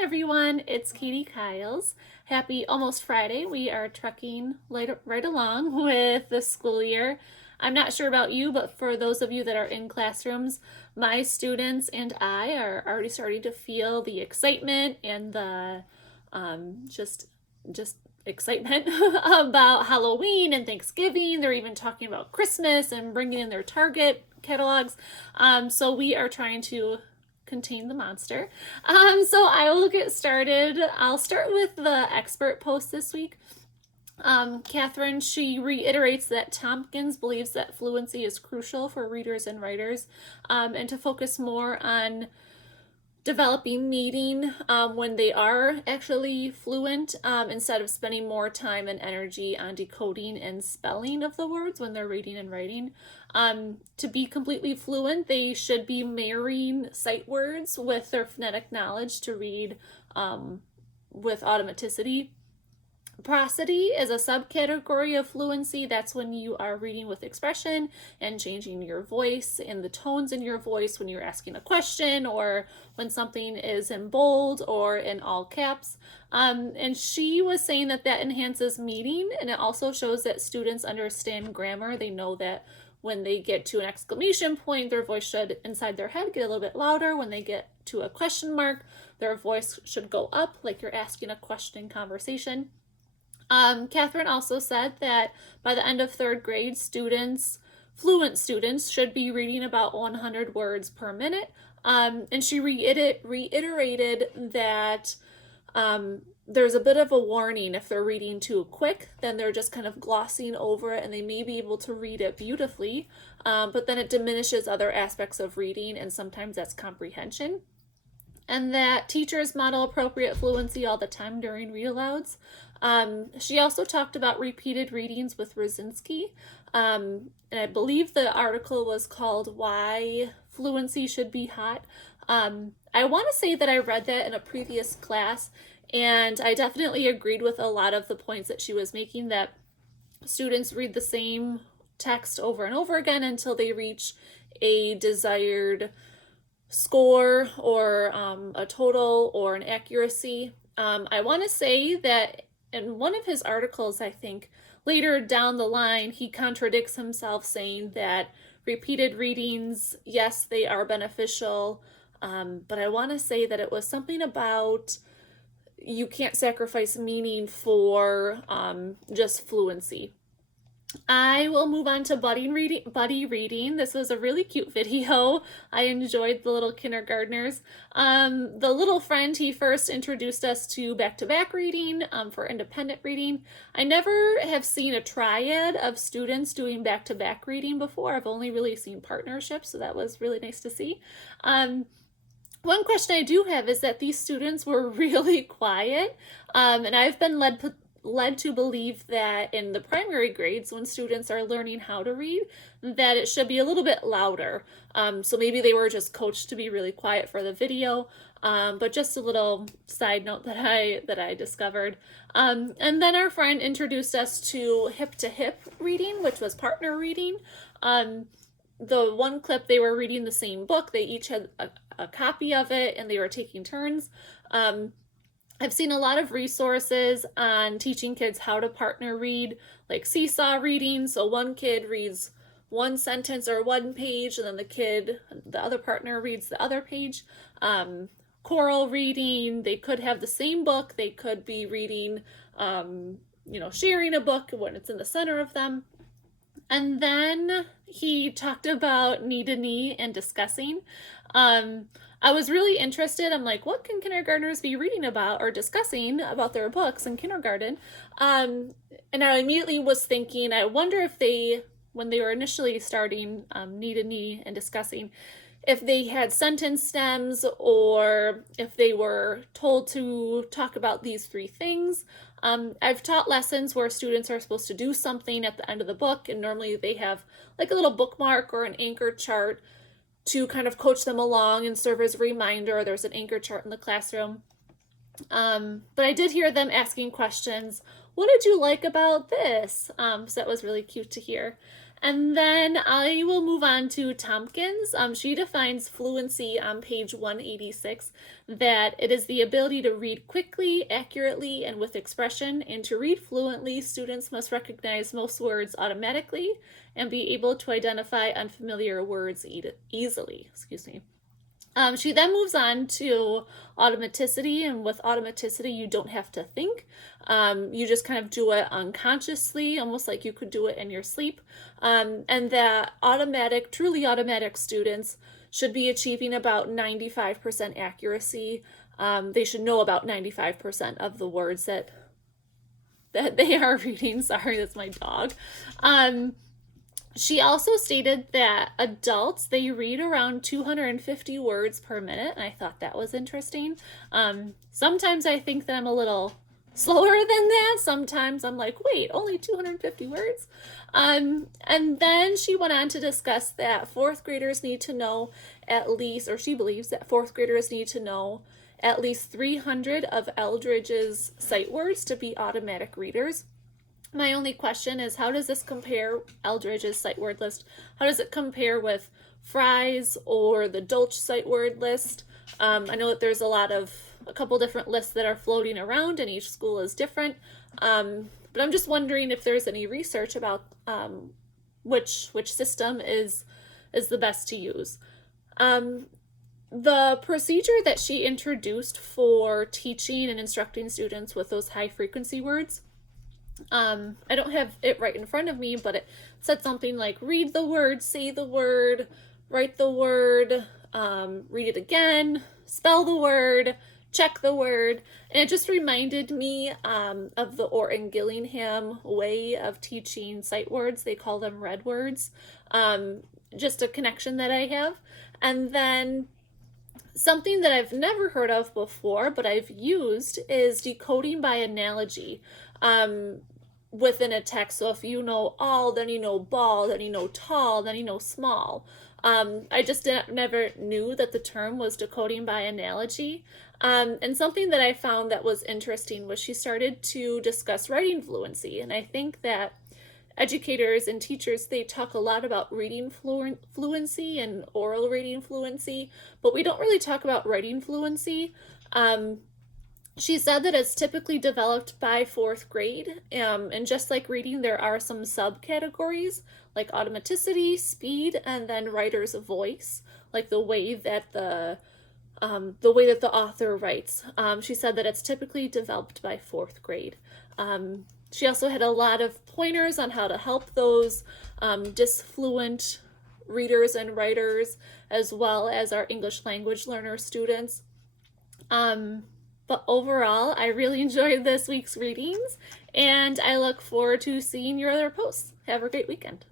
Hi everyone, it's Katie Kyles. Happy almost Friday. We are trucking right along with the school year. I'm not sure about you, but for those of you that are in classrooms, my students and I are already starting to feel the excitement and the just excitement about Halloween and Thanksgiving. They're even talking about Christmas and bringing in their Target catalogs. So we are trying to contain the monster. So I will get started. I'll start with the expert post this week. Catherine, she reiterates that Tompkins believes that fluency is crucial for readers and writers, and to focus more on developing meaning when they are actually fluent, instead of spending more time and energy on decoding and spelling of the words when they're reading and writing. To be completely fluent, they should be marrying sight words with their phonetic knowledge to read with automaticity. Prosody is a subcategory of fluency. That's when you are reading with expression and changing your voice and the tones in your voice when you're asking a question or when something is in bold or in all caps. And she was saying that that enhances meaning, and it also shows that students understand grammar. They know that when they get to an exclamation point, their voice should, inside their head, get a little bit louder. When they get to a question mark, their voice should go up like you're asking a question in conversation. Catherine also said that by the end of third grade, fluent students, should be reading about 100 words per minute. And she reiterated that there's a bit of a warning if they're reading too quick, then they're just kind of glossing over it and they may be able to read it beautifully, but then it diminishes other aspects of reading, and sometimes that's comprehension. And that teachers model appropriate fluency all the time during read-alouds. She also talked about repeated readings with Rosinski, and I believe the article was called Why Fluency Should Be Hot. I want to say that I read that in a previous class, and I definitely agreed with a lot of the points that she was making, that students read the same text over and over again until they reach a desired score or a total or an accuracy. I want to say that in one of his articles, I think later down the line, he contradicts himself, saying that repeated readings, yes, they are beneficial, but I want to say that it was something about you can't sacrifice meaning for just fluency. I will move on to buddy reading. This was a really cute video. I enjoyed the little kindergartners. The little friend, he first introduced us to back-to-back reading for independent reading. I never have seen a triad of students doing back-to-back reading before. I've only really seen partnerships, so that was really nice to see. One question I do have is that these students were really quiet, and I've been led to believe that in the primary grades, when students are learning how to read, that it should be a little bit louder. So maybe they were just coached to be really quiet for the video, but just a little side note that I discovered. And then our friend introduced us to hip reading, which was partner reading. The one clip, they were reading the same book. They each had a copy of it, and they were taking turns. I've seen a lot of resources on teaching kids how to partner read, like seesaw reading. So one kid reads one sentence or one page, and then the other partner reads the other page. Choral reading, they could have the same book. They could be reading, sharing a book when it's in the center of them. And then he talked about knee to knee and discussing. I was really interested. I'm like, what can kindergartners be reading about or discussing about their books in kindergarten? And I immediately was thinking, I wonder if when they were initially starting knee to knee and discussing, if they had sentence stems or if they were told to talk about these three things. I've taught lessons where students are supposed to do something at the end of the book, and normally they have like a little bookmark or an anchor chart to kind of coach them along and serve as a reminder. There's an anchor chart in the classroom. But I did hear them asking questions. What did you like about this? So that was really cute to hear. And then I will move on to Tompkins. She defines fluency on page 186 that it is the ability to read quickly, accurately, and with expression. And to read fluently, students must recognize most words automatically and be able to identify unfamiliar words easily. Excuse me. She then moves on to automaticity, and with automaticity, you don't have to think. You just kind of do it unconsciously, almost like you could do it in your sleep. And that truly automatic students should be achieving about 95% accuracy. They should know about 95% of the words that they are reading. Sorry, that's my dog. She also stated that adults, they read around 250 words per minute, and I thought that was interesting. Sometimes I think that I'm a little slower than that. Sometimes I'm like, wait, only 250 words? And then she went on to discuss that fourth graders need to know at least, or she believes that fourth graders need to know at least 300 of Eldridge's sight words to be automatic readers. My only question is, how does this compare, Eldridge's sight word list? How does it compare with Fry's or the Dolch sight word list? I know that there's a couple different lists that are floating around, and each school is different. But I'm just wondering if there's any research about which system is the best to use. The procedure that she introduced for teaching and instructing students with those high frequency words, I don't have it right in front of me, but it said something like read the word, say the word, write the word, read it again, spell the word, check the word. And it just reminded me of the Orton Gillingham way of teaching sight words. They call them red words. Just a connection that I have. And then something that I've never heard of before, but I've used, is decoding by analogy within a text. So if you know all, then you know ball, then you know tall, then you know small. I just never knew that the term was decoding by analogy. And something that I found that was interesting was she started to discuss writing fluency. And I think that educators and teachers, they talk a lot about reading fluency and oral reading fluency, but we don't really talk about writing fluency. She said that it's typically developed by fourth grade, and just like reading, there are some subcategories like automaticity, speed, and then writer's voice, like the way that the author writes. She said that it's typically developed by fourth grade. She also had a lot of pointers on how to help those disfluent readers and writers, as well as our English language learner students. But overall, I really enjoyed this week's readings, and I look forward to seeing your other posts. Have a great weekend.